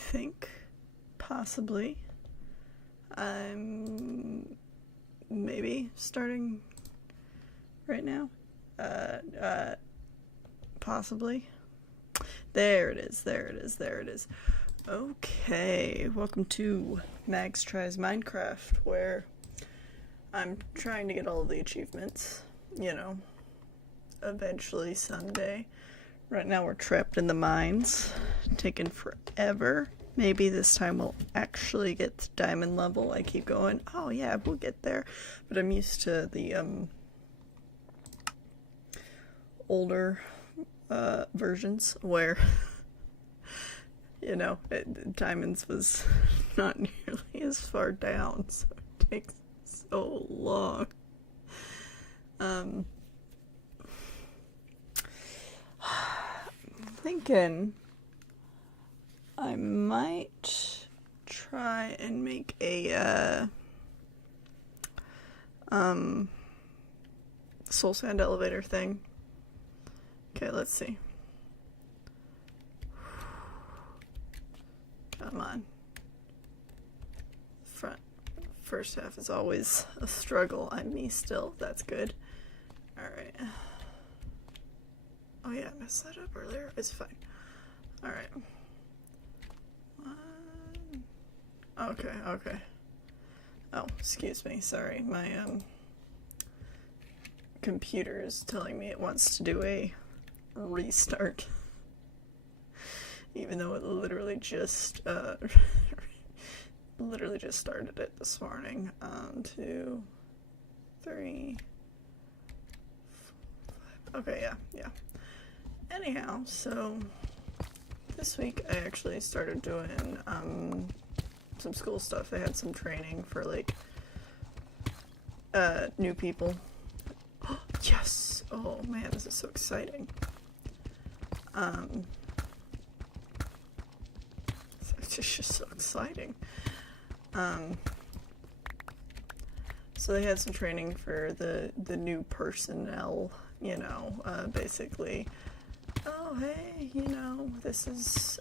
think. Possibly. I'm maybe starting right now. Possibly. There it is. Okay, welcome to Max Tries Minecraft, where I'm trying to get all of the achievements, eventually someday. Right now we're trapped in the mines, taking forever. Maybe this time we'll actually get to diamond level. I keep going, oh yeah, we'll get there. But I'm used to the older versions where, diamonds was not nearly as far down, so it takes so long. I'm thinking I might try and make a soul sand elevator thing. Okay, let's see. Come on. First half is always a struggle. I'm me still. That's good. Alright. Oh yeah, I messed that up earlier. It's fine. Alright. Okay. Oh, excuse me. Sorry. My computer is telling me it wants to do a restart. Even though it literally just started it this morning. 2, 3, 4, 5. Okay, yeah. Anyhow, so this week I actually started doing some school stuff. I had some training for new people. Yes! Oh man, this is so exciting. It's just so exciting. So they had some training for the new personnel, basically. Oh, hey, this is,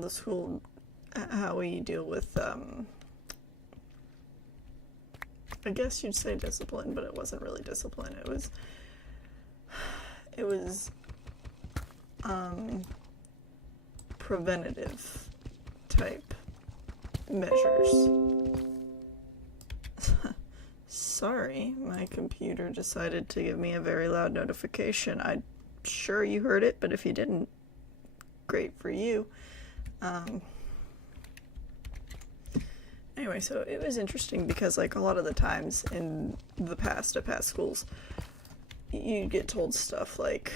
the school, how we deal with, I guess you'd say discipline, but it wasn't really discipline. It was preventative type measures. Sorry, my computer decided to give me a very loud notification. I'm sure you heard it, but if you didn't, great for you. Anyway, so it was interesting because, a lot of the times in the past, at past schools, you get told stuff like,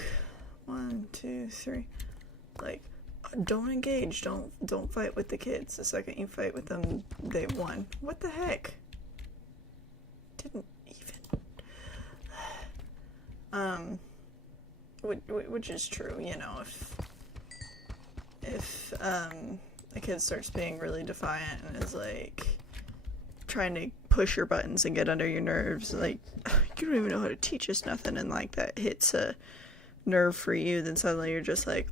1, 2, 3, don't engage, don't fight with the kids. The second you fight with them, they won. What the heck? Didn't even. Which is true, if a kid starts being really defiant and is trying to push your buttons and get under your nerves, you don't even know how to teach us nothing, and that hits a nerve for you, then suddenly you're just and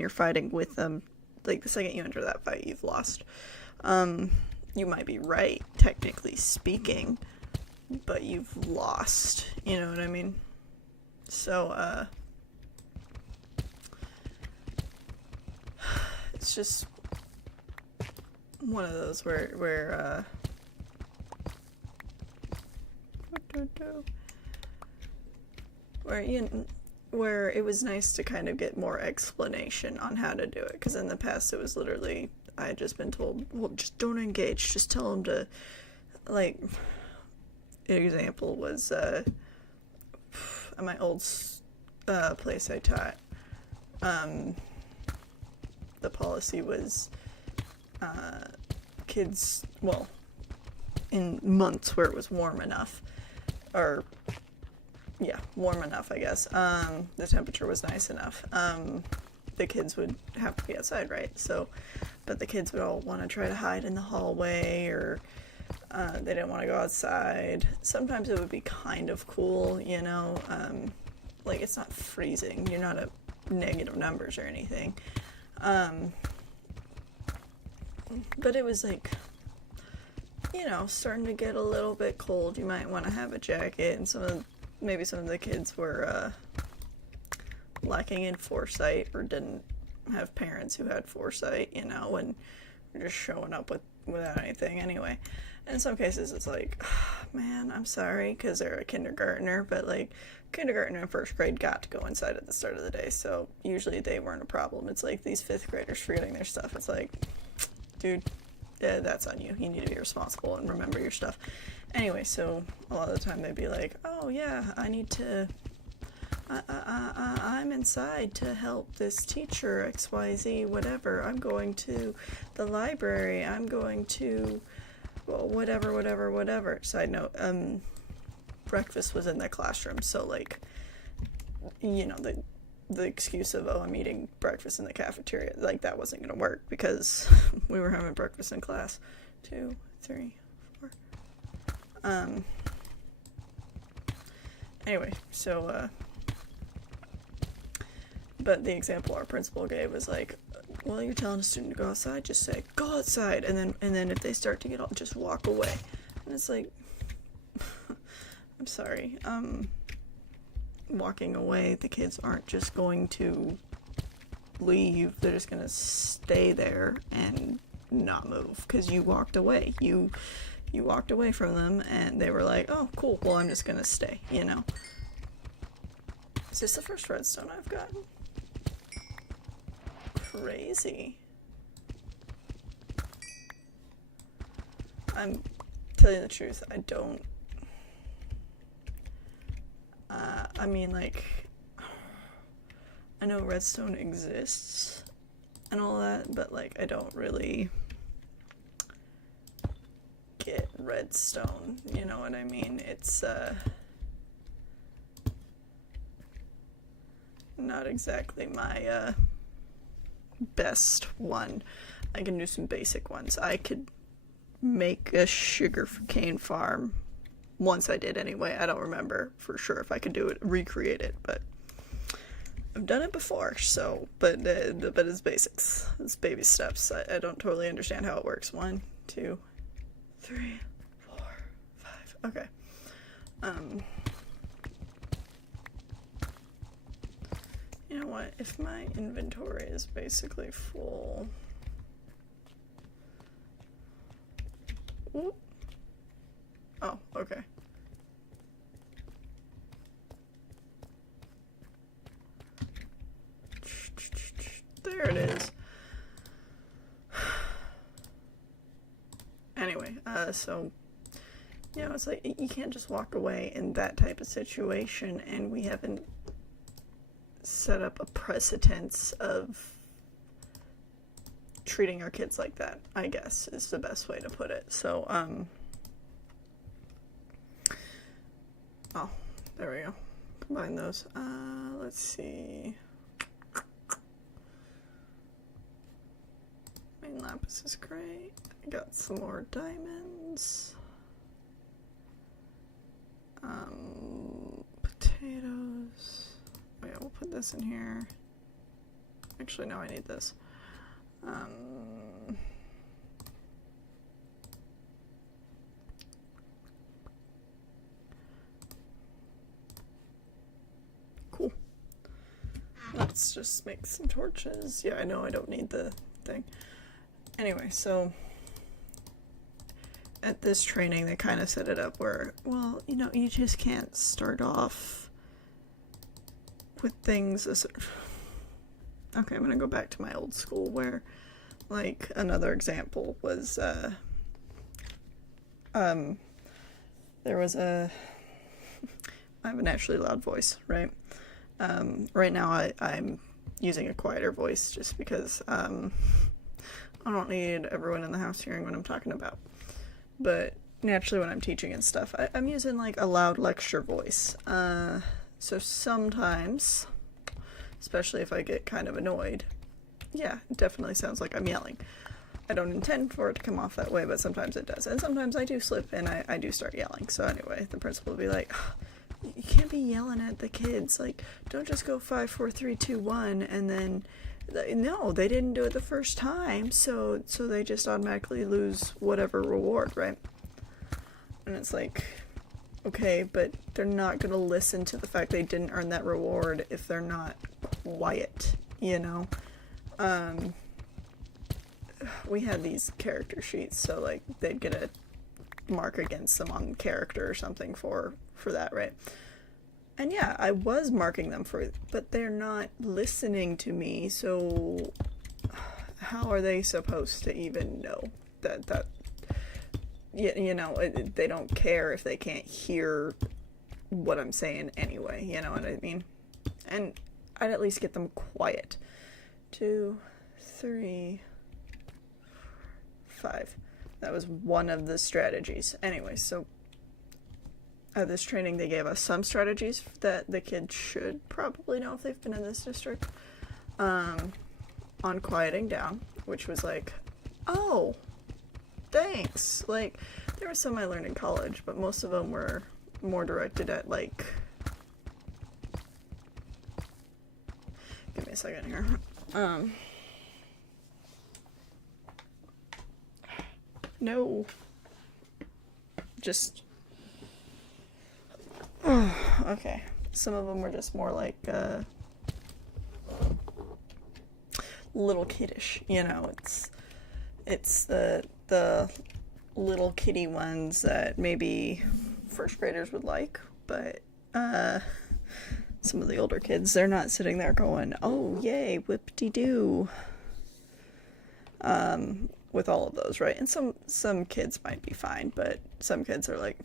you're fighting with them. The second you enter that fight, you've lost. You might be right, technically speaking, but you've lost. You know what I mean? So, it's just one of those where it was nice to kind of get more explanation on how to do it, because in the past it was literally, I had just been told, well, just don't engage, just tell them to, an example was, at my old place I taught, the policy was, kids, in months where it was warm enough, warm enough, I guess, the temperature was nice enough, the kids would have to be outside, right? So, but the kids would all want to try to hide in the hallway, or they didn't want to go outside. Sometimes it would be kind of cool, it's not freezing. You're not negative numbers or anything. But it was like, starting to get a little bit cold. You might want to have a jacket, and maybe some of the kids were lacking in foresight or didn't have parents who had foresight, and were just showing up without anything anyway. In some cases, it's like, man, I'm sorry, because they're a kindergartner, but like, kindergartner and first grade got to go inside at the start of the day, so usually they weren't a problem. It's like these fifth graders forgetting their stuff. It's like, dude, that's on you. You need to be responsible and remember your stuff. Anyway, so a lot of the time they'd be like, oh yeah, I'm inside to help this teacher, XYZ, whatever. I'm going to the library. I'm going to, well, whatever. Side note, breakfast was in the classroom, so like, the excuse of, oh, I'm eating breakfast in the cafeteria, like, that wasn't going to work because we were having breakfast in class. 2, 3, 4. Anyway, so, but the example our principal gave was like, well, you're telling a student to go outside, just say, go outside, and then if they start to get off, just walk away. And it's like, I'm sorry, walking away, the kids aren't just going to leave, they're just gonna stay there and not move, because you walked away. You walked away from them, and they were like, oh, cool, well, I'm just gonna stay, Is this the first redstone I've gotten? Crazy. I'm telling you the truth, I don't. I mean, like, I know redstone exists and all that, but like, I don't really get redstone, you know what I mean? It's not exactly my best one. I can do some basic ones. I could make a sugarcane farm. Once I did anyway. I don't remember for sure if I could do it, recreate it, but I've done it before, so, but it's basics. It's baby steps. I don't totally understand how it works. 1, 2, 3, 4, 5. Okay. You know what? If my inventory is basically full. Ooh. Oh, okay. There it is. Anyway, so, it's like, you can't just walk away in that type of situation, and we haven't set up a precedence of treating our kids like that, I guess, is the best way to put it. So, oh, there we go. Combine those. Let's see. Main lapis is great. I got some more diamonds. Potatoes. Oh yeah, we'll put this in here. Actually, no, I need this. Cool. Let's just make some torches. Yeah, I know I don't need the thing. Anyway, so at this training, they kind of set it up where, well, you just can't start off with things as... Okay, I'm gonna go back to my old school where, like, another example was, there was I have a naturally loud voice, right? Right now I'm using a quieter voice just because, I don't need everyone in the house hearing what I'm talking about. But naturally when I'm teaching and stuff, I'm using like a loud lecture voice. So sometimes, especially if I get kind of annoyed, yeah, it definitely sounds like I'm yelling. I don't intend for it to come off that way, but sometimes it does. And sometimes I do slip and I do start yelling. So anyway, the principal will be like, you can't be yelling at the kids. Like, don't just go 5, 4, 3, 2, 1, and then no, they didn't do it the first time, so they just automatically lose whatever reward, right? And it's like, okay, but they're not gonna listen to the fact they didn't earn that reward if they're not quiet, you know? We had these character sheets, so like they'd get a mark against them on character or something for that, right? And yeah, I was marking them for it, but they're not listening to me, so how are they supposed to even know that you know, they don't care if they can't hear what I'm saying anyway, you know what I mean? And I'd at least get them quiet. 2, 3, 5. That was one of the strategies. Anyway, so at this training they gave us some strategies that the kids should probably know if they've been in this district, on quieting down, which was like, oh, thanks. Like, there were some I learned in college, but most of them were more directed at, like, give me a second here. No. Just, okay. Some of them were just more like, little kiddish, you know, it's the little kiddie ones that maybe first graders would like, but some of the older kids, they're not sitting there going, oh yay, whip-de-doo, with all of those, right? And some kids might be fine, but some kids are like,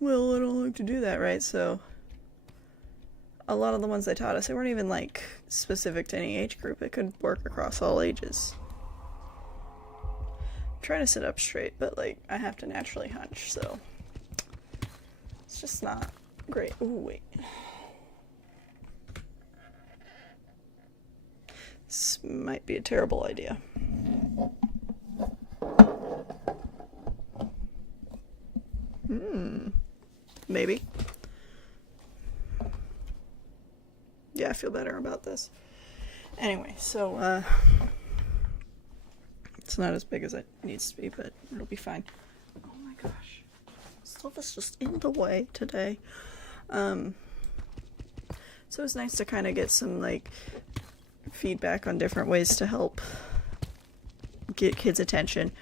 well, I don't like to do that, right? So a lot of the ones they taught us, they weren't even like specific to any age group. It could work across all ages. I'm trying to sit up straight, but like I have to naturally hunch, so it's just not great. Ooh, wait. This might be a terrible idea. Maybe. Yeah, I feel better about this. Anyway, so, it's not as big as it needs to be, but it'll be fine. Oh my gosh. Stuff is just in the way today. So it's nice to kind of get some, like, feedback on different ways to help get kids' attention.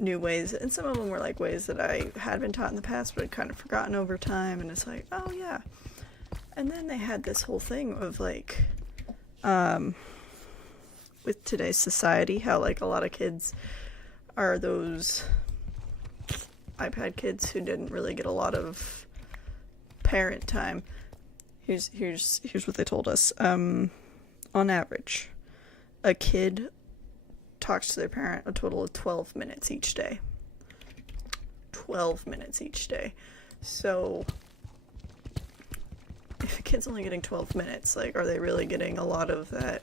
New ways, and some of them were like ways that I had been taught in the past but I'd kind of forgotten over time, and it's like, oh yeah. And then they had this whole thing of like, with today's society, how like a lot of kids are those iPad kids who didn't really get a lot of parent time. Here's what they told us. On average, a kid talks to their parent a total of 12 minutes each day. 12 minutes each day. So if a kid's only getting 12 minutes, like, are they really getting a lot of that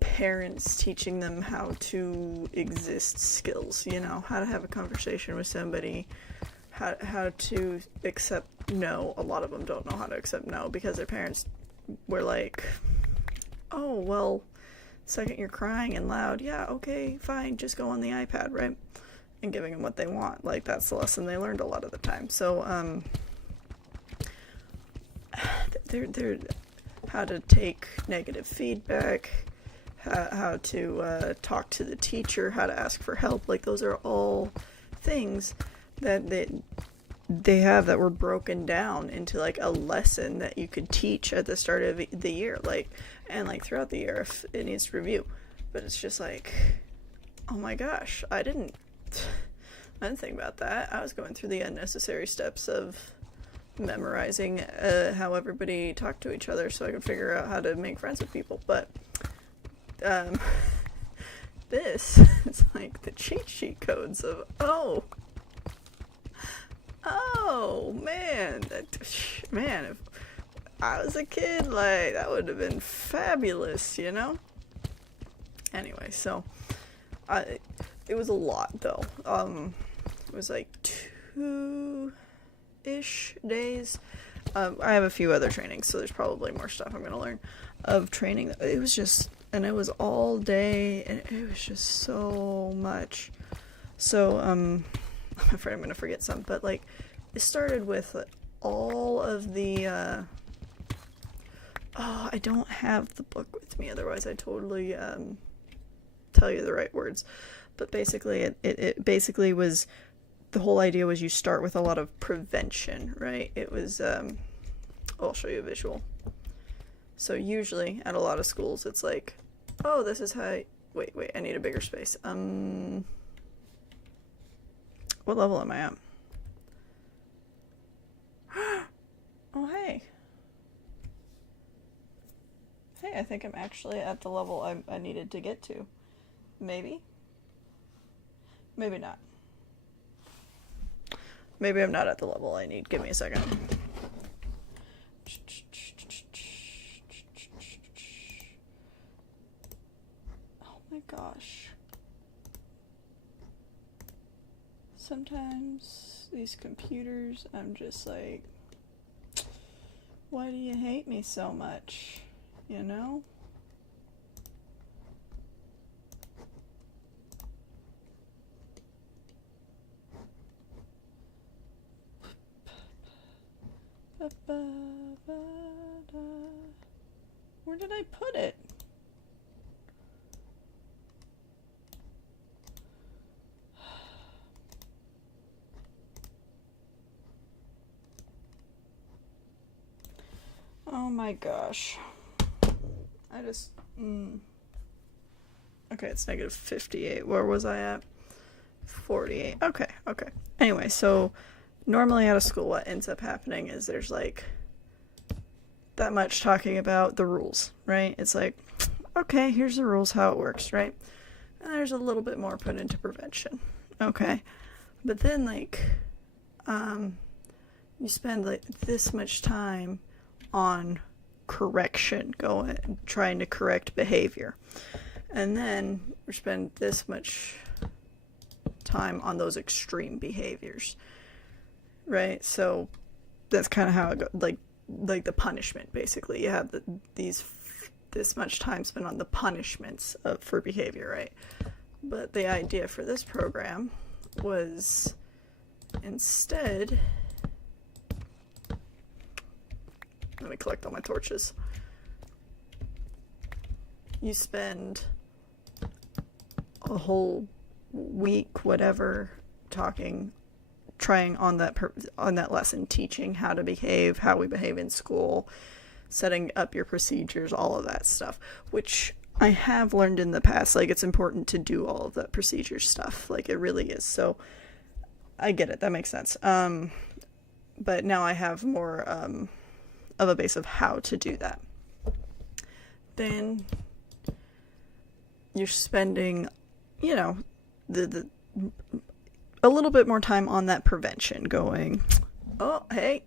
parents teaching them how to exist skills, you know, how to have a conversation with somebody, how to accept no? A lot of them don't know how to accept no because their parents were like, oh, well, second you're crying and loud, yeah, okay, fine, just go on the iPad, right? And giving them what they want. Like, that's the lesson they learned a lot of the time. So, they're how to take negative feedback, how to talk to the teacher, how to ask for help. Like, those are all things that they have that were broken down into like a lesson that you could teach at the start of the year, like, and like throughout the year if it needs to review. But it's just like, oh my gosh, I didn't think about that. I was going through the unnecessary steps of memorizing how everybody talked to each other so I could figure out how to make friends with people. But this is like the cheat sheet codes of, oh man, if I was a kid, like, that would have been fabulous, you know? Anyway, so it was a lot though. It was like 2-ish days I have a few other trainings, so there's probably more stuff I'm gonna learn of training. It was just, and it was all day, and it was just so much. So I'm afraid I'm gonna forget some, but like it started with all of the oh, I don't have the book with me, otherwise I totally tell you the right words. But basically it basically was, the whole idea was you start with a lot of prevention, right? It was I'll show you a visual. So usually at a lot of schools it's like, oh, this is how wait, I need a bigger space. What level am I at? Oh, hey. Hey, I think I'm actually at the level I needed to get to. Maybe? Maybe not. Maybe I'm not at the level I need. Give me a second. Oh my gosh. Sometimes these computers, I'm just like, why do you hate me so much? You know? Where did I put it? Oh my gosh. I just... Okay, it's negative 58. Where was I at? 48. Okay. Anyway, so normally out of school what ends up happening is there's like that much talking about the rules, right? It's like, okay, here's the rules, how it works, right? And there's a little bit more put into prevention. Okay. But then like you spend like this much time on correction, trying to correct behavior, and then we spend this much time on those extreme behaviors, right? So that's kind of how it goes. Like the punishment, basically you have this much time spent on the punishments for behavior, right? But the idea for this program was instead, let me collect all my torches. You spend a whole week, whatever, trying on that lesson, teaching how to behave, how we behave in school, setting up your procedures, all of that stuff, which I have learned in the past. Like, it's important to do all of that procedure stuff. Like, it really is. So I get it. That makes sense. But now I have more of a base of how to do that. Then you're spending, the a little bit more time on that prevention, going, oh, hey,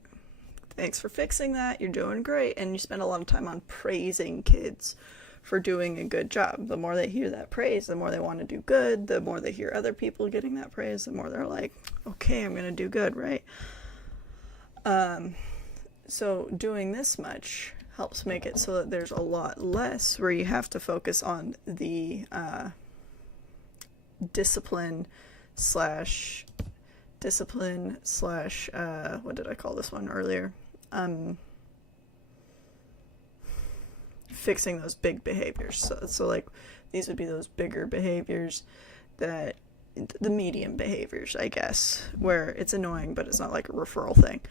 thanks for fixing that, you're doing great. And you spend a lot of time on praising kids for doing a good job. The more they hear that praise, the more they want to do good. The more they hear other people getting that praise, the more they're like, okay, I'm going to do good, right? So doing this much helps make it so that there's a lot less where you have to focus on the discipline slash what did I call this one earlier? Fixing those big behaviors. So like these would be those bigger behaviors, that the medium behaviors, I guess, where it's annoying but it's not like a referral thing,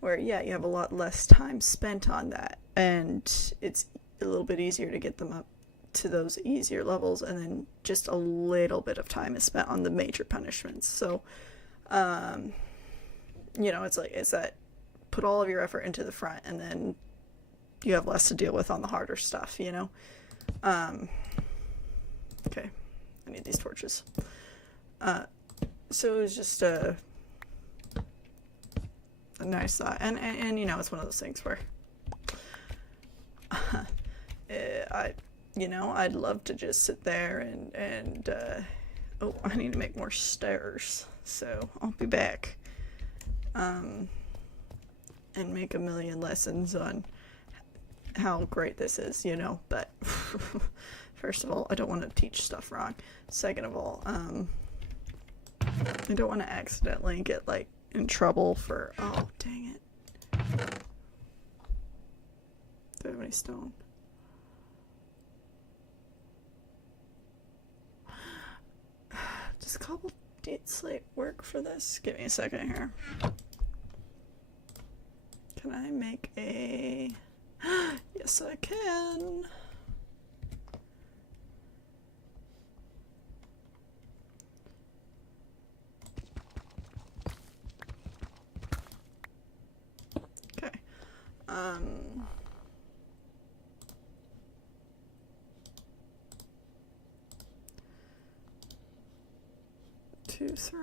where you have a lot less time spent on that, and it's a little bit easier to get them up to those easier levels, and then just a little bit of time is spent on the major punishments. So it's that put all of your effort into the front, and then you have less to deal with on the harder stuff, Okay, I need these torches. So it was just a nice thought, and it's one of those things where I'd love to just sit there and I need to make more stairs, so I'll be back. and make a million lessons on how great this is, you know, but first of all, I don't want to teach stuff wrong. Second of all, I don't want to accidentally get, like, in trouble for, oh, dang it. Do I have any stone? Does cobbled slate work for this? Give me a second here. Can I make a... Yes, I can. Okay. 2, 3.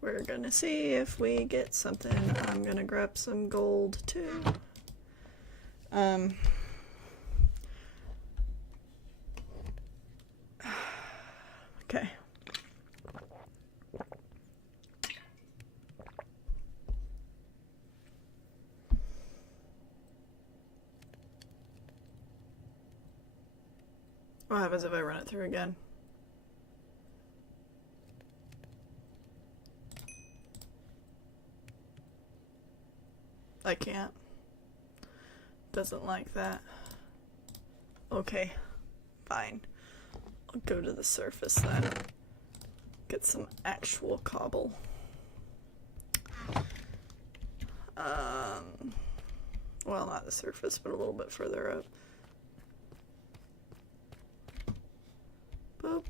We're gonna see if we get something. I'm gonna grab some gold too. Okay. What happens if I run it through again? I can't. Doesn't like that. Okay, fine. I'll go to the surface then. Get some actual cobble. Well, not the surface, but a little bit further up. Boop.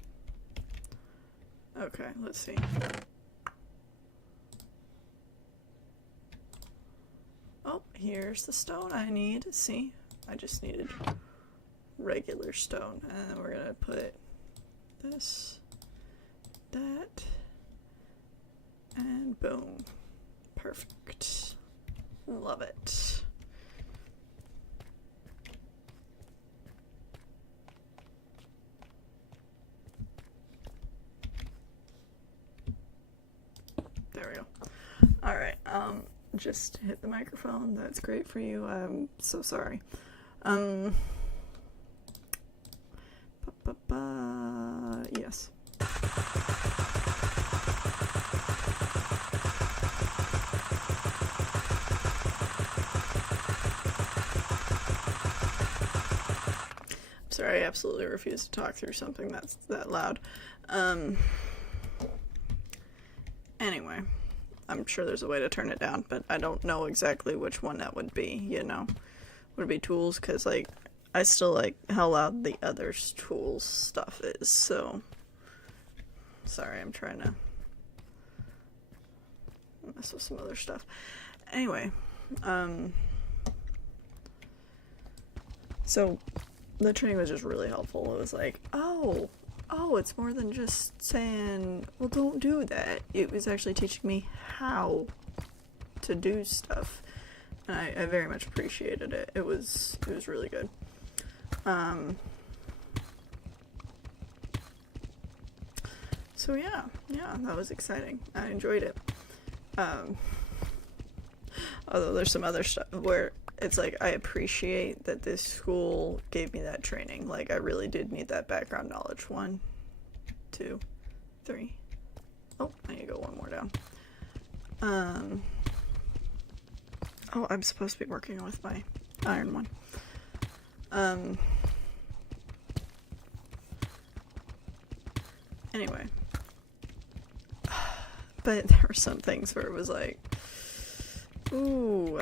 Okay, let's see. Oh, here's the stone I need. See? I just needed regular stone. And then we're gonna put this, that, and boom. Perfect. Love it. There we go. Alright, just hit the microphone. That's great for you. I'm so sorry. Yes. I'm sorry, I absolutely refuse to talk through something that's that loud. Anyway, I'm sure there's a way to turn it down, but I don't know exactly which one that would be, you know. Would it be tools? Because, like, I still like how loud the other tools stuff is, so... Sorry, I'm trying to mess with some other stuff. Anyway, so the training was just really helpful. It was like, oh, it's more than just saying, well, don't do that. It was actually teaching me how to do stuff. And I very much appreciated it. It was really good. So yeah, that was exciting. I enjoyed it. Although there's some other stuff where it's like, I appreciate that this school gave me that training. Like, I really did need that background knowledge. 1, 2, 3. Oh, I need to go one more down. Oh, I'm supposed to be working with my iron one. Anyway. But there were some things where it was like, ooh,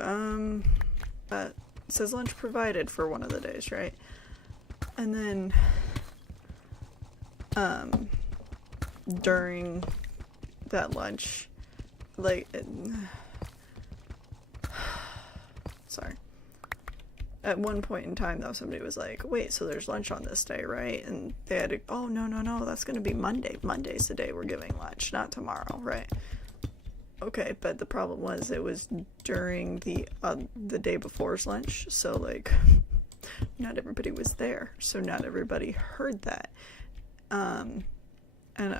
it says lunch provided for one of the days, right? And then, during that lunch, like, sorry. At one point in time, though, somebody was like, wait, so there's lunch on this day, right? And they had to, oh, no, that's going to be Monday. Monday's the day we're giving lunch, not tomorrow, right? Okay, but the problem was it was during the day before's lunch, so, like, not everybody was there, so not everybody heard that. And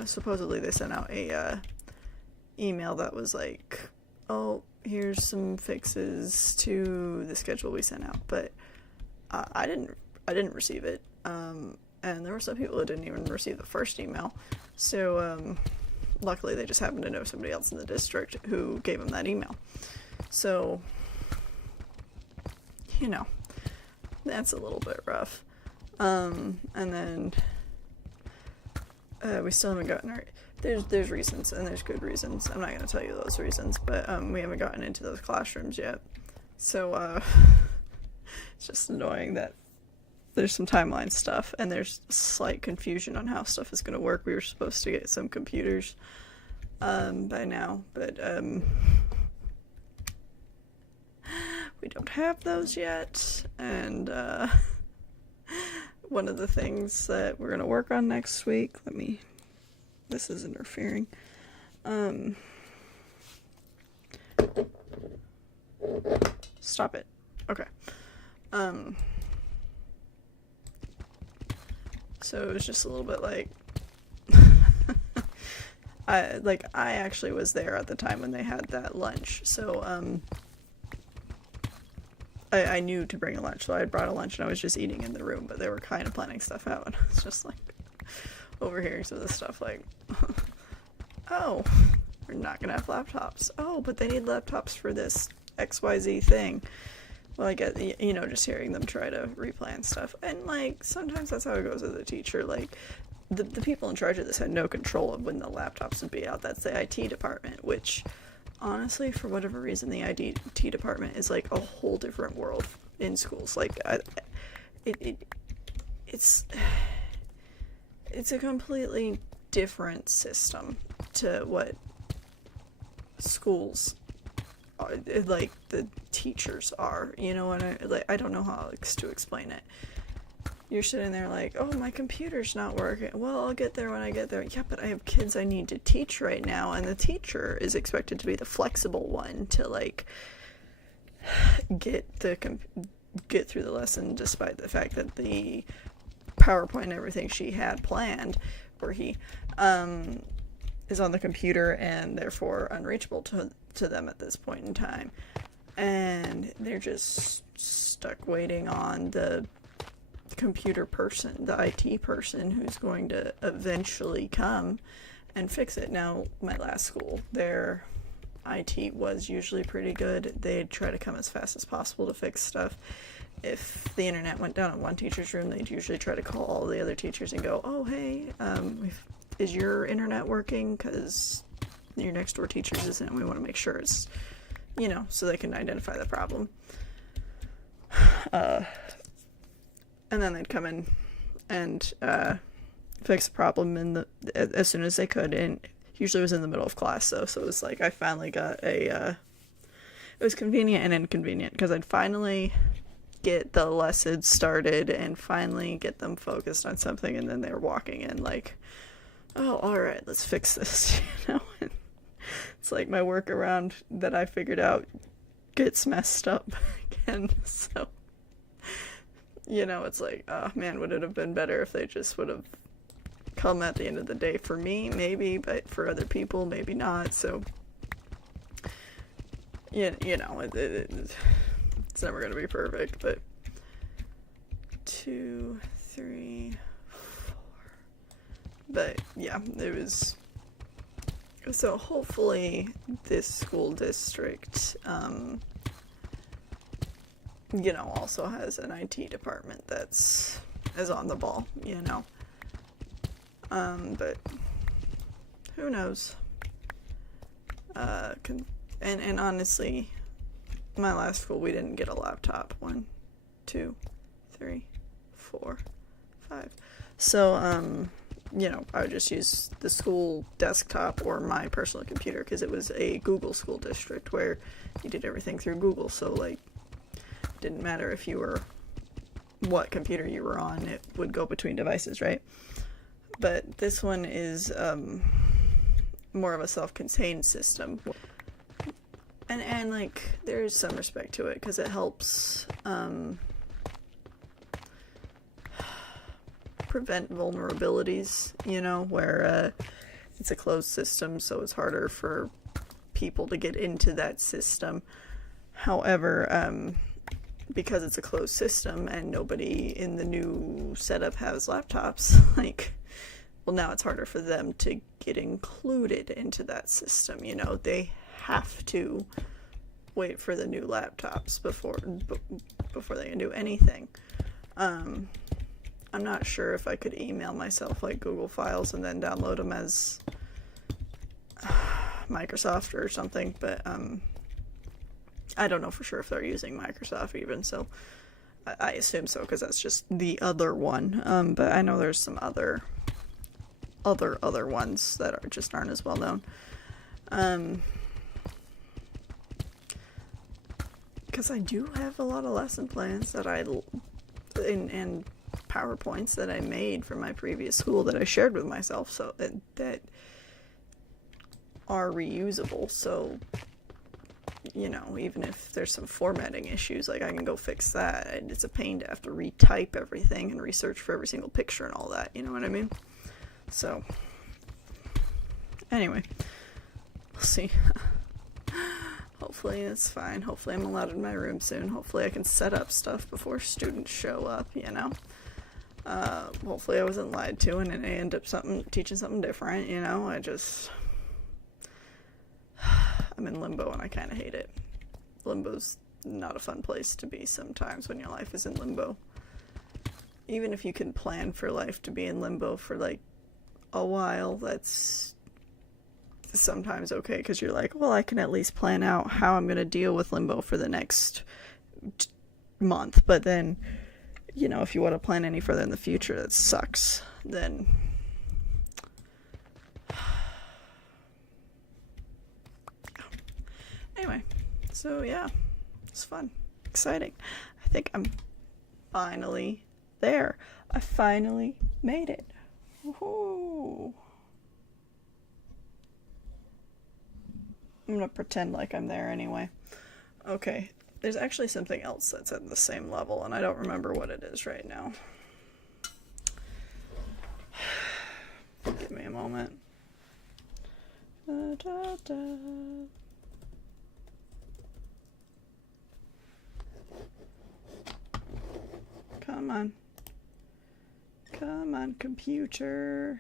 supposedly they sent out a email that was like, oh, here's some fixes to the schedule we sent out, but I didn't receive it. And there were some people who didn't even receive the first email. So luckily they just happened to know somebody else in the district who gave them that email. So, that's a little bit rough. And then we still haven't gotten our... There's reasons, and there's good reasons. I'm not going to tell you those reasons, but we haven't gotten into those classrooms yet. So, it's just annoying that there's some timeline stuff, and there's slight confusion on how stuff is going to work. We were supposed to get some computers by now, but we don't have those yet, and one of the things that we're going to work on next week, this is interfering. Stop it. Okay. So it was just a little bit like, I actually was there at the time when they had that lunch, so I knew to bring a lunch, so I had brought a lunch and I was just eating in the room, but they were kind of planning stuff out, and I was just like overhearing some of this stuff like, oh, we're not gonna have laptops. Oh, but they need laptops for this XYZ thing. Well, I get, just hearing them try to replan stuff. And, sometimes that's how it goes as a teacher. The people in charge of this had no control of when the laptops would be out. That's the IT department, which, honestly, for whatever reason, the IT department is, a whole different world in schools. It's a completely different system to what schools are, the teachers are, and I don't know how else to explain it. You're sitting there oh, my computer's not working. Well, I'll get there when I get there. Yeah, but I have kids I need to teach right now, and the teacher is expected to be the flexible one to get through the lesson, despite the fact that the PowerPoint and everything she had planned, or he, is on the computer and therefore unreachable to them at this point in time. And they're just stuck waiting on the computer person, the IT person, who's going to eventually come and fix it. Now, my last school, their IT was usually pretty good. They'd try to come as fast as possible to fix stuff. If the internet went down in one teacher's room, they'd usually try to call all the other teachers and go, oh, hey, is your internet working? Because your next door teacher's isn't, and we want to make sure it's, so they can identify the problem. And then they'd come in and fix the problem as soon as they could, and usually it was in the middle of class, though, so it was I finally got it was convenient and inconvenient, because I'd finally get the lesson started and finally get them focused on something, and then they're walking in oh, alright, let's fix this, and it's my workaround that I figured out gets messed up again, so, it's oh man, would it have been better if they just would have come at the end of the day? For me, maybe, but for other people, maybe not, so, it's never going to be perfect, but 2, 3, 4, but yeah, it was, so hopefully this school district, also has an IT department that's on the ball, but who knows, and honestly, my last school, we didn't get a laptop. 1, 2, 3, 4, 5. So, I would just use the school desktop or my personal computer, because it was a Google school district where you did everything through Google. So, didn't matter if you were, what computer you were on, it would go between devices, right? But this one is more of a self-contained system. And there's some respect to it, because it helps prevent vulnerabilities, where it's a closed system, so it's harder for people to get into that system. However, because it's a closed system and nobody in the new setup has laptops, like, well, now it's harder for them to get included into that system. You know, they have to wait for the new laptops before they can do anything. I'm not sure if I could email myself like Google files and then download them as Microsoft or something, but I don't know for sure if they're using Microsoft even, so I assume so because that's just the other one. But I know there's some other ones that aren't as well known. Because I do have a lot of lesson plans that and PowerPoints that I made for my previous school that I shared with myself, so that are reusable. So, you know, even if there's some formatting issues, like, I can go fix that. And it's a pain to have to retype everything and research for every single picture and all that, you know what I mean? So, anyway, we'll see. Hopefully it's fine. Hopefully I'm allowed in my room soon. Hopefully I can set up stuff before students show up, you know? Hopefully I wasn't lied to and I end up teaching something different, you know? I'm in limbo and I kind of hate it. Limbo's not a fun place to be sometimes when your life is in limbo. Even if you can plan for life to be in limbo for like a while, that's sometimes okay, because you're like, well, I can at least plan out how I'm going to deal with limbo for the next month. But then, you know, if you want to plan any further in the future, that sucks. Then anyway, so yeah, it's fun, exciting. I think I'm finally there. I finally made it. Woohoo! I'm gonna pretend like I'm there anyway. Okay, there's actually something else that's at the same level, and I don't remember what it is right now. Give me a moment. Da, da, da. Come on. Come on, computer.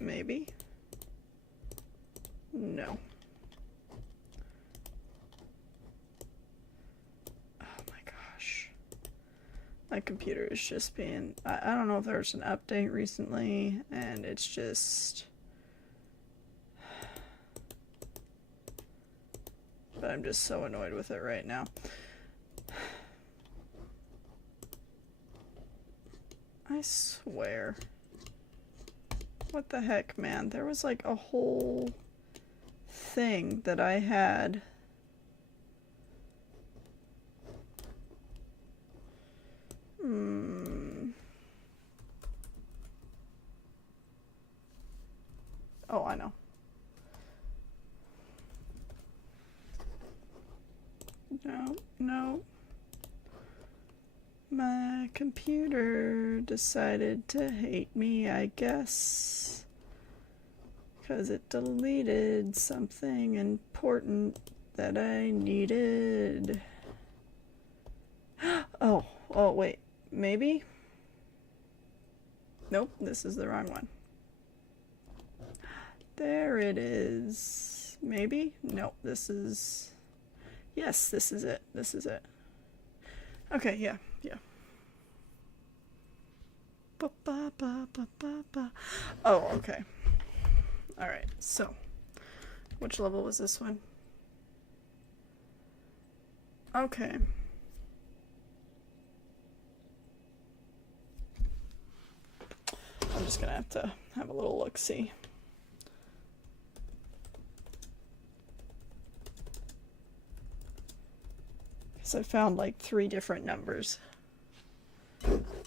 Maybe. No. Oh my gosh. My computer is just being... I don't know if there was an update recently, and it's just... But I'm just so annoyed with it right now. I swear. What the heck, man? There was like a whole thing that I had. Oh, I know. No. My computer decided to hate me, I guess. Because it deleted something important that I needed. Oh, wait. Maybe? Nope, this is the wrong one. There it is. Maybe? Nope, this is... Yes, this is it. This is it. Okay, yeah. Oh, okay. Alright, so. Which level was this one? Okay. I'm just gonna have to have a little look-see. I found like 3 different numbers.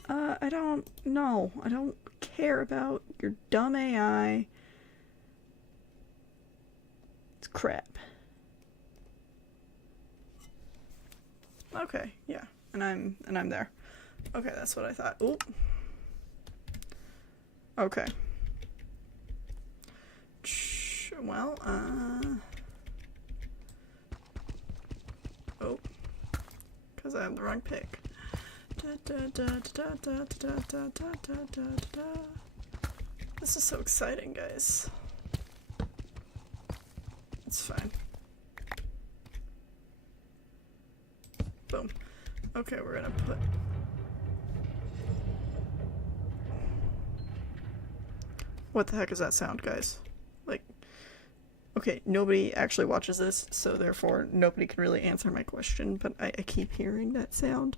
I don't know. I don't care about your dumb AI. It's crap. Okay, yeah. and I'm there. Okay, that's what I thought. Oop. Okay. Well, oh, because I have the wrong pick. This is so exciting, guys. It's fine. Boom. Okay, we're gonna put... What the heck is that sound, guys? Like, okay, nobody actually watches this, so therefore nobody can really answer my question, but I keep hearing that sound.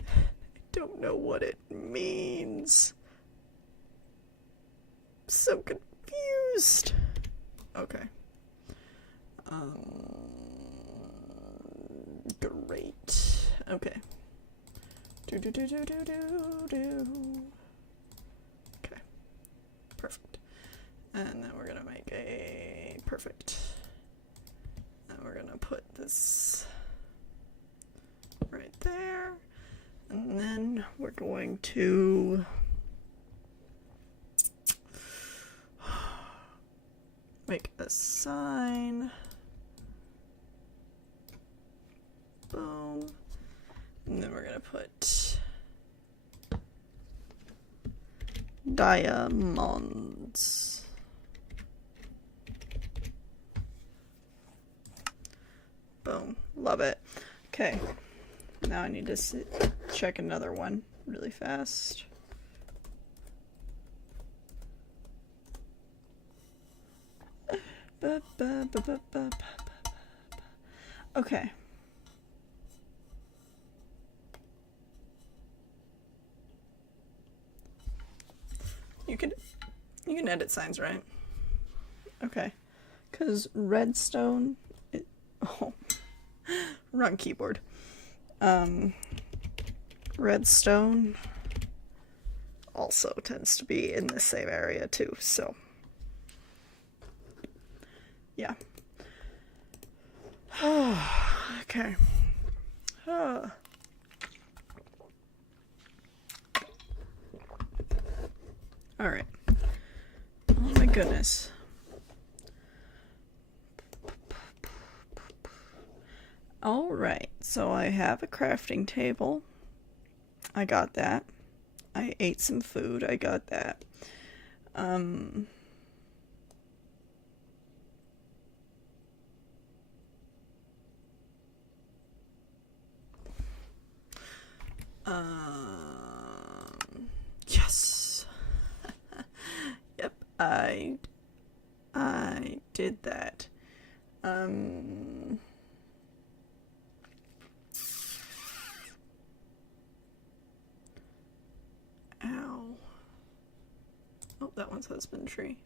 I don't know what it means. I'm so confused. Okay. Great. Okay. Okay. Perfect. And then we're gonna make a perfect. And we're gonna put this right there. And then we're going to make a sign. Boom. And then we're gonna put diamonds. Boom. Love it. Okay. Now I need to check another one really fast. Okay. You can edit signs, right? Okay. Because redstone... oh. Wrong keyboard. Redstone also tends to be in the same area too, so... yeah. Okay. Alright. Oh my goodness. Alright, so I have a crafting table. I got that. I ate some food. I got that. Yes. Yep, I did that. Ow. Oh, that one's husbandry.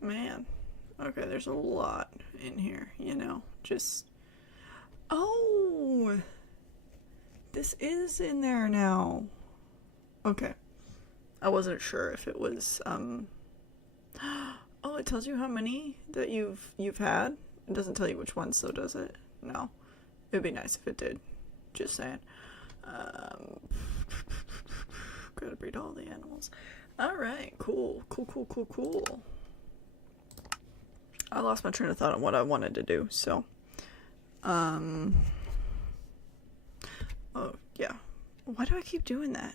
Man. Okay, there's a lot in here, you know, just... Oh! This is in there now. Okay. I wasn't sure if it was, Oh, it tells you how many that you've had? It doesn't tell you which ones, though, does it? No. It'd be nice if it did. Just saying. Gotta breed all the animals. Alright, cool. Cool. I lost my train of thought on what I wanted to do, so. Oh, yeah. Why do I keep doing that?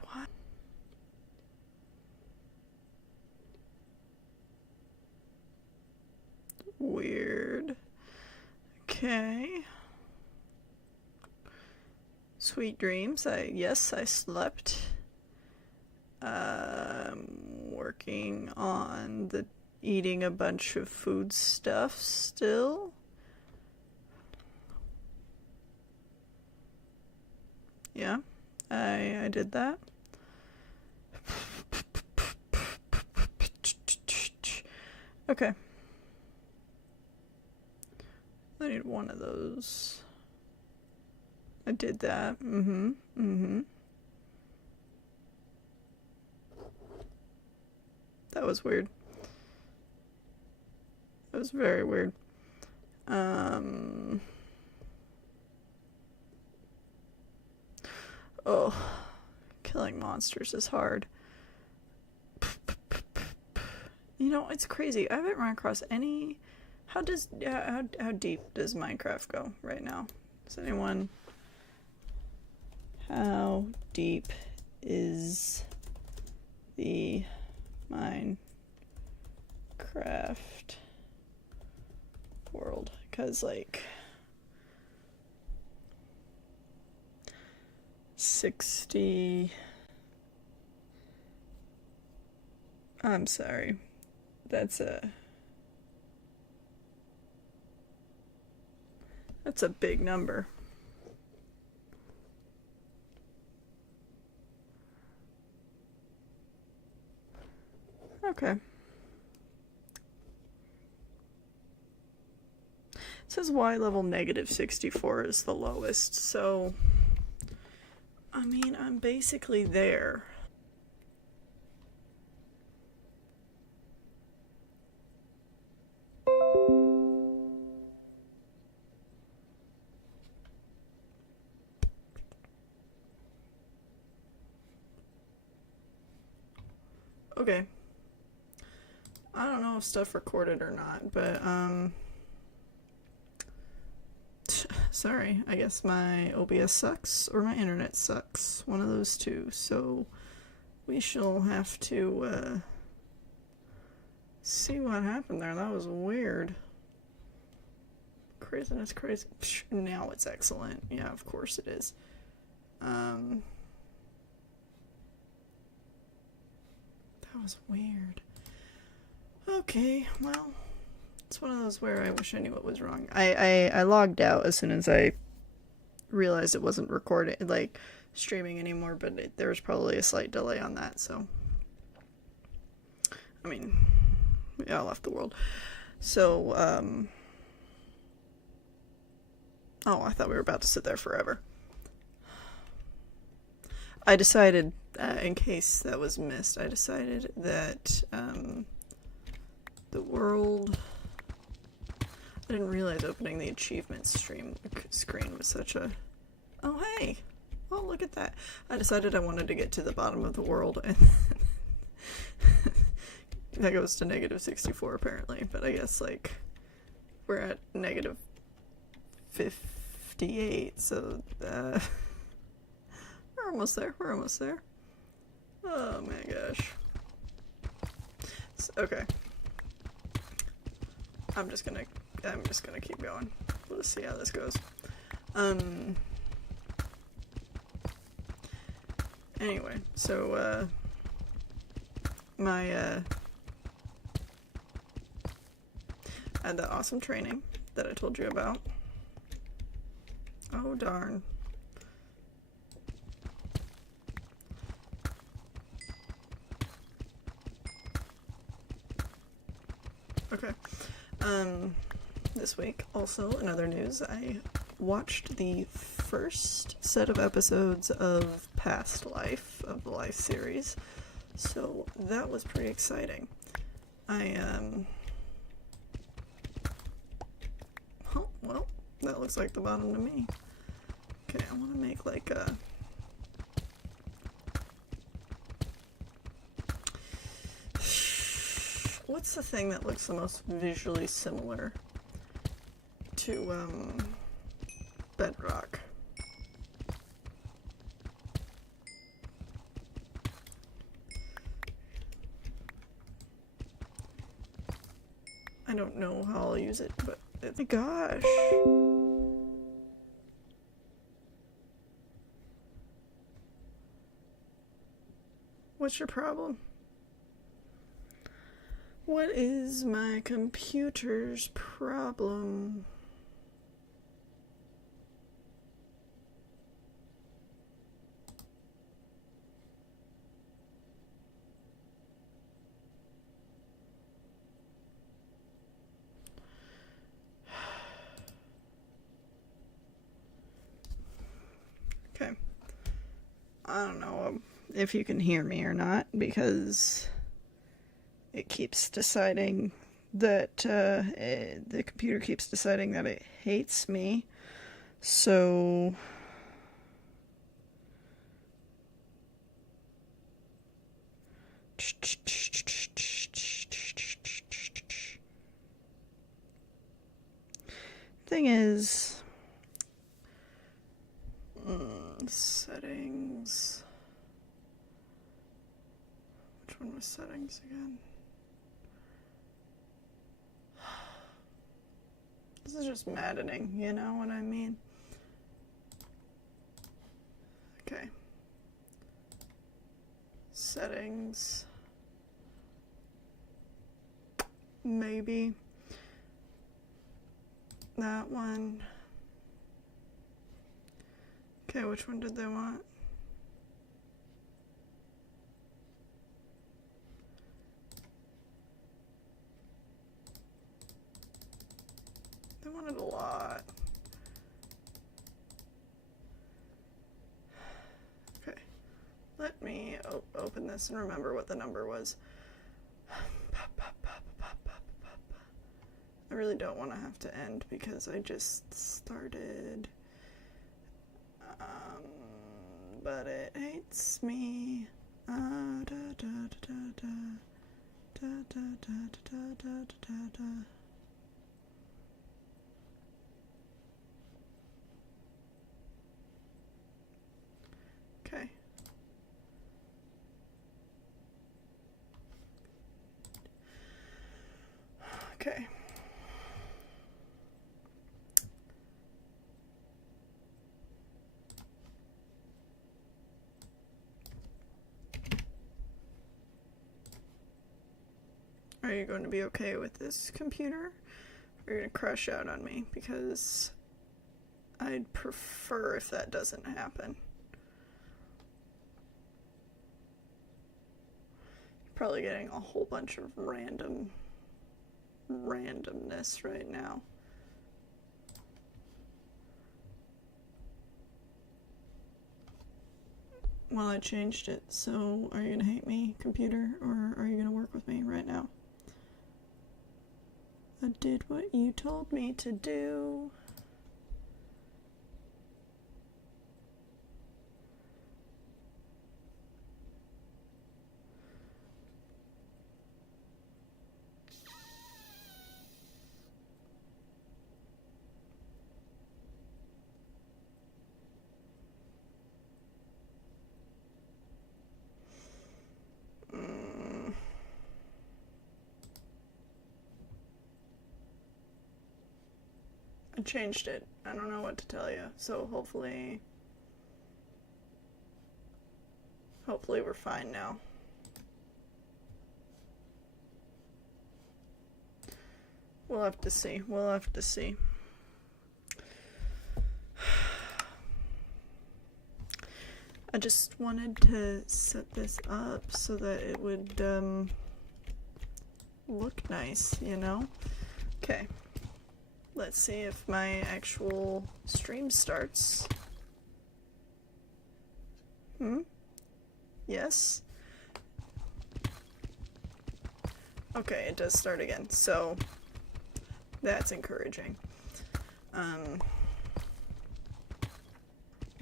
What? Weird. Okay. Sweet dreams. Yes, I slept. Working on the eating a bunch of food stuff still. Yeah, I did that. Okay. I need one of those. I did that. That was weird. That was very weird. Oh, killing monsters is hard. You know, it's crazy. I haven't run across any. How deep does Minecraft go right now? Does anyone? How deep is the Minecraft world? Because, like, 60. I'm sorry. That's a big number. Okay. It says Y level -64 is the lowest, so I mean, I'm basically there. Okay. I don't know if stuff recorded or not, but, sorry, I guess my OBS sucks or my internet sucks. One of those two. So we shall have to, see what happened there. That was weird. Craziness, crazy. Now it's excellent. Yeah, of course it is. That was weird. Okay, well, it's one of those where I wish I knew what was wrong. I logged out as soon as I realized it wasn't recording, like, streaming anymore, but there was probably a slight delay on that, so. I mean, yeah, I left the world. So, oh, I thought we were about to sit there forever. I decided, in case that was missed, I decided that, the world. I didn't realize opening the achievements screen was such a. Oh, hey! Oh, look at that. I decided I wanted to get to the bottom of the world, and that goes to -64 apparently, but I guess, like, we're at -58, so, we're almost there, Oh my gosh. Okay. I'm just gonna keep going. Let's see how this goes. Anyway, so, I had that awesome training that I told you about. Oh, darn. Okay. This week, also, in other news, I watched the first set of episodes of Past Life, of the Life series, so that was pretty exciting. Oh, well, that looks like the bottom to me. Okay, I want to make, like, a... What's the thing that looks the most visually similar to, bedrock? I don't know how I'll use it, but oh my gosh. What's your problem? What is my computer's problem? Okay. I don't know if you can hear me or not, because it keeps deciding that the computer keeps deciding that it hates me. So thing is, settings. Which one was settings again? This is just maddening, you know what I mean? Okay. Settings. Maybe. That one. Okay, which one did they want? They wanted a lot. Okay, let me open this and remember what the number was. I really don't want to have to end because I just started. But it hates me. Okay. Okay. Are you going to be okay with this computer? Or are you going to crash out on me? Because I'd prefer if that doesn't happen. Probably getting a whole bunch of randomness right now. Well, I changed it, so are you gonna hate me, computer, or are you gonna work with me right now? I did what you told me to do. I changed it. I don't know what to tell you. So hopefully we're fine now. We'll have to see. We'll have to see. I just wanted to set this up so that it would look nice, you know? Okay. Let's see if my actual stream starts. Yes? Okay, it does start again, so that's encouraging. I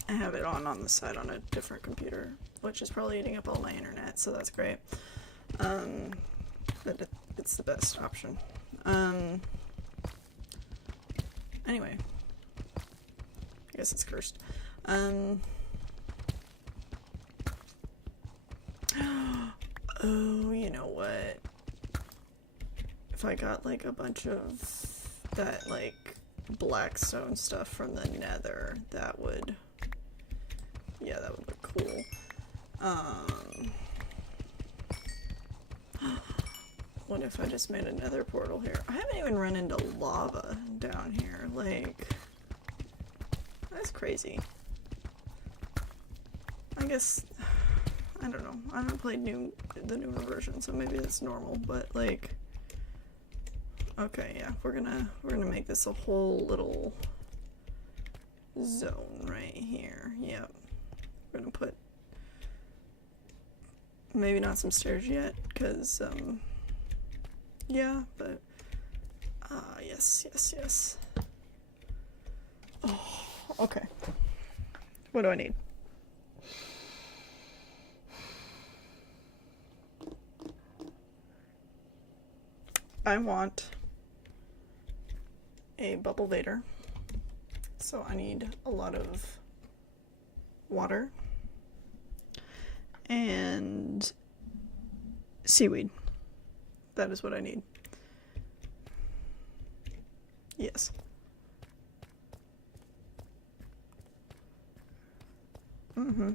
have it on the side on a different computer, which is probably eating up all my internet, so that's great. But it's the best option. Anyway, I guess it's cursed. Oh, you know what? If I got like a bunch of that like blackstone stuff from the nether, that would, yeah, that would look cool. What if I just made a nether portal here? I haven't even run into lava down here. Like, that's crazy. I guess, I don't know. I haven't played the newer version, so maybe that's normal. But like, okay, yeah, we're gonna make this a whole little zone right here. Yep, we're gonna put maybe not some stairs yet, because Yeah, but yes. Oh, okay. What do I need? I want a bubble vader. So I need a lot of water and seaweed. That is what I need. Yes. Oh.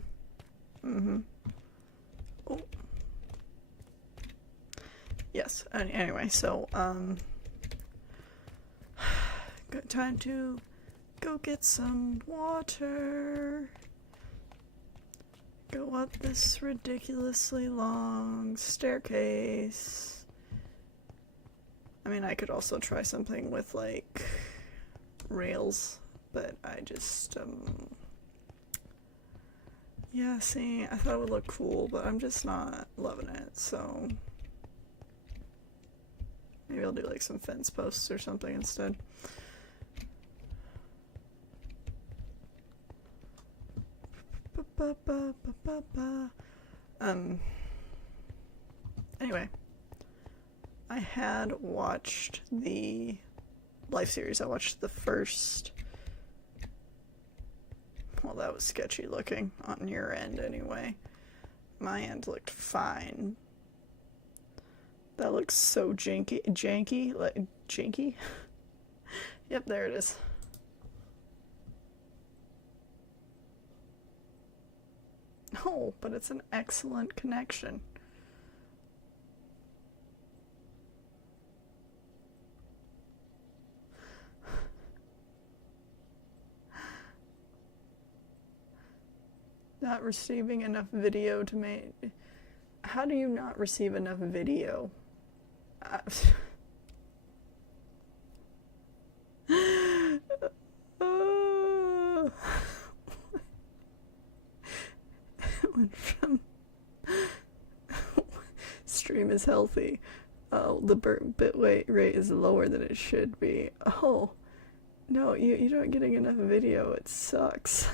Yes. Anyway, so good time to go get some water. Go up this ridiculously long staircase. I mean, I could also try something with like rails, but I just yeah, see, I thought it would look cool, but I'm just not loving it, so maybe I'll do like some fence posts or something instead. Anyway, I had watched the Life series. I watched the first. Well, that was sketchy looking on your end anyway. My end looked fine. That looks so janky, like janky. Yep, there it is. No, but it's an excellent connection. Not receiving enough video to make. How do you not receive enough video? Went from stream is healthy. Oh, the bit rate is lower than it should be. Oh, no, you're not getting enough video. It sucks.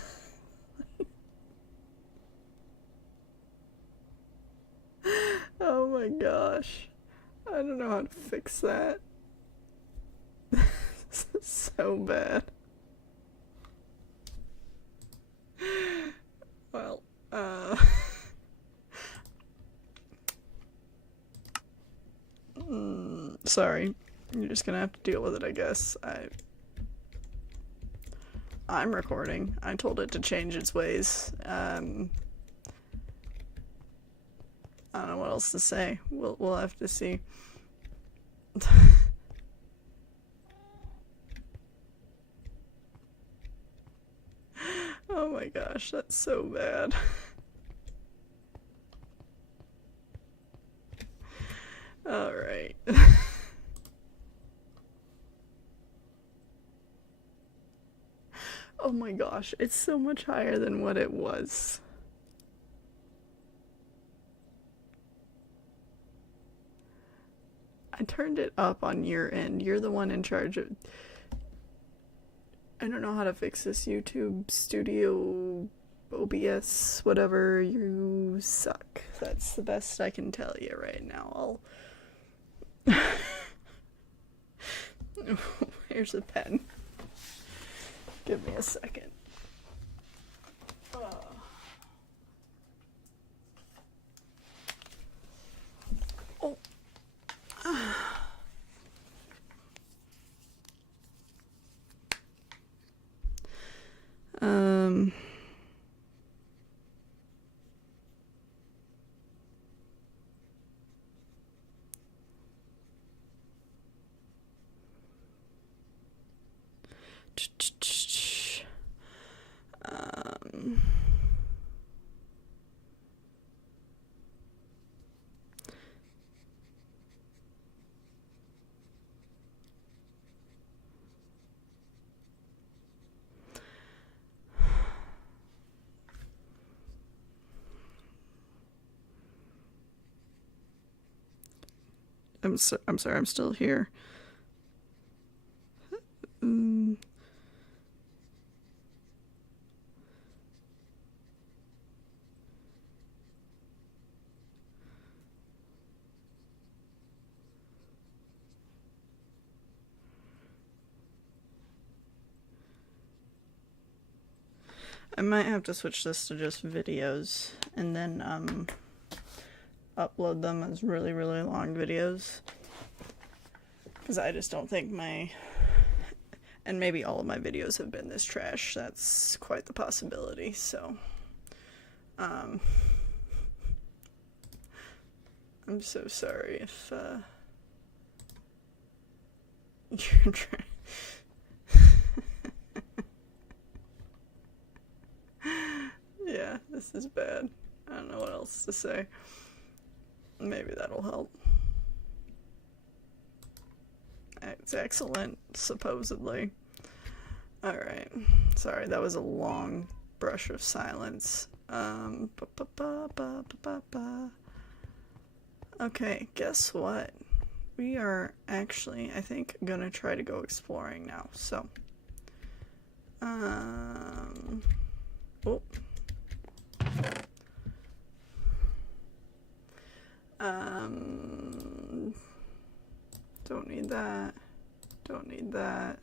Oh my gosh. I don't know how to fix that. This is so bad. Well, sorry. You're just gonna have to deal with it, I guess. I'm recording. I told it to change its ways. I don't know what else to say. We'll have to see. Oh my gosh, that's so bad. All right. Oh my gosh, it's so much higher than what it was. I turned it up on your end. You're the one in charge of. I don't know how to fix this YouTube Studio OBS, whatever. You suck. That's the best I can tell you right now. Here's a pen. Give me a second. Oh. I'm sorry, I'm still here. I might have to switch this to just videos and then upload them as really, really long videos. Because I just don't think and maybe all of my videos have been this trash. That's quite the possibility, so. I'm so sorry if you're trying. Yeah, this is bad. I don't know what else to say. Maybe that'll help. It's excellent, supposedly. Alright. Sorry, that was a long brush of silence. Okay, guess what? We are actually, I think, gonna try to go exploring now. So, oh. Don't need that. Don't need that.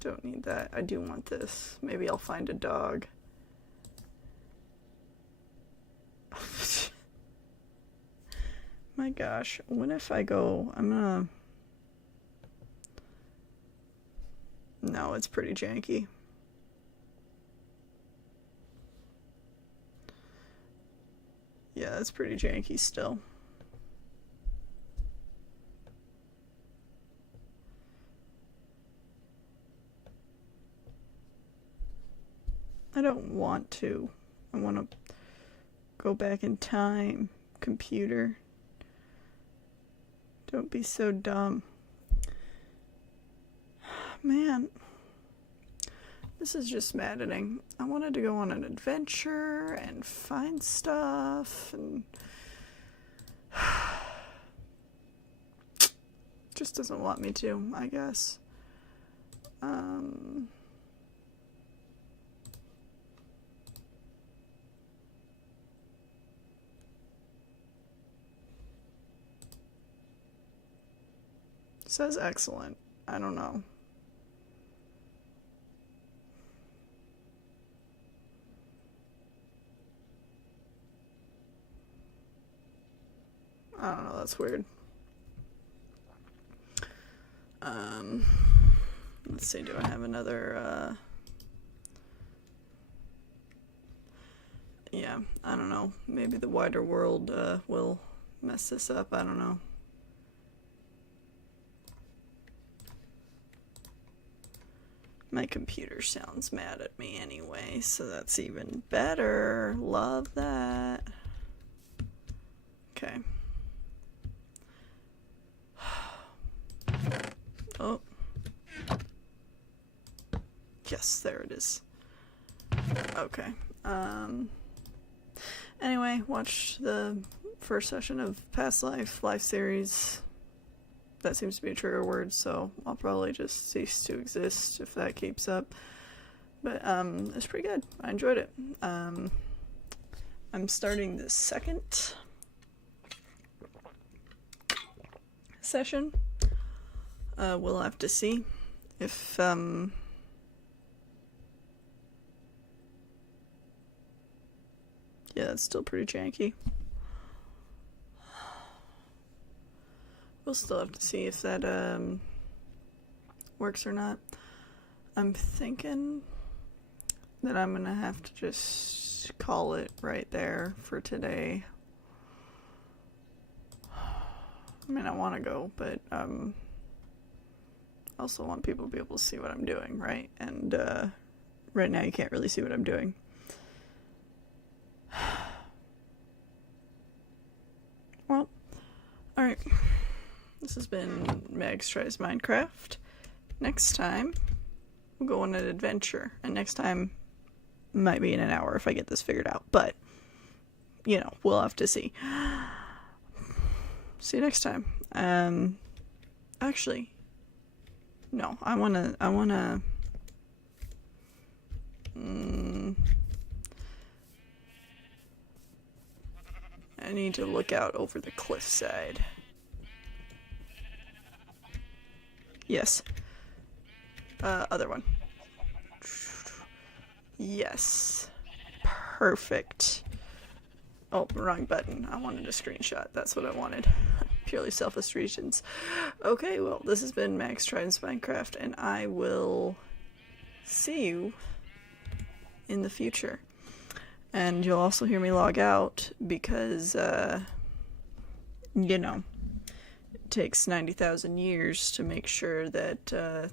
Don't need that. I do want this. Maybe I'll find a dog. My gosh. What if I go... No, it's pretty janky. Yeah, it's pretty janky still. I don't want to. I want to go back in time, computer. Don't be so dumb. Man, this is just maddening. I wanted to go on an adventure and find stuff and just doesn't want me to, I guess. Says excellent. I don't know. I don't know, that's weird. Let's see, do I have another, yeah, I don't know. Maybe the wider world, will mess this up, I don't know. My computer sounds mad at me anyway, so that's even better. Love that. Okay. Oh. Yes, there it is. Okay. Anyway, watch the first session of Past Life series. That seems to be a trigger word, so I'll probably just cease to exist if that keeps up. But it's pretty good. I enjoyed it. I'm starting the second session. We'll have to see if yeah, it's still pretty janky. We'll still have to see if that works or not. I'm thinking that I'm gonna have to just call it right there for today. I mean, I want to go, but I also want people to be able to see what I'm doing, right? And right now you can't really see what I'm doing. Well, alright. This has been Megs Tries Minecraft. Next time, we'll go on an adventure. And next time might be in an hour if I get this figured out. But, you know, we'll have to see. see you next time. Actually, no, I wanna, I need to look out over the cliffside. Yes. Other one. Yes. Perfect. Oh, wrong button. I wanted a screenshot. That's what I wanted. Purely selfish reasons. Okay, well, this has been Max Tries Minecraft, and I will see you in the future. And you'll also hear me log out because, you know, it takes 90,000 years to make sure that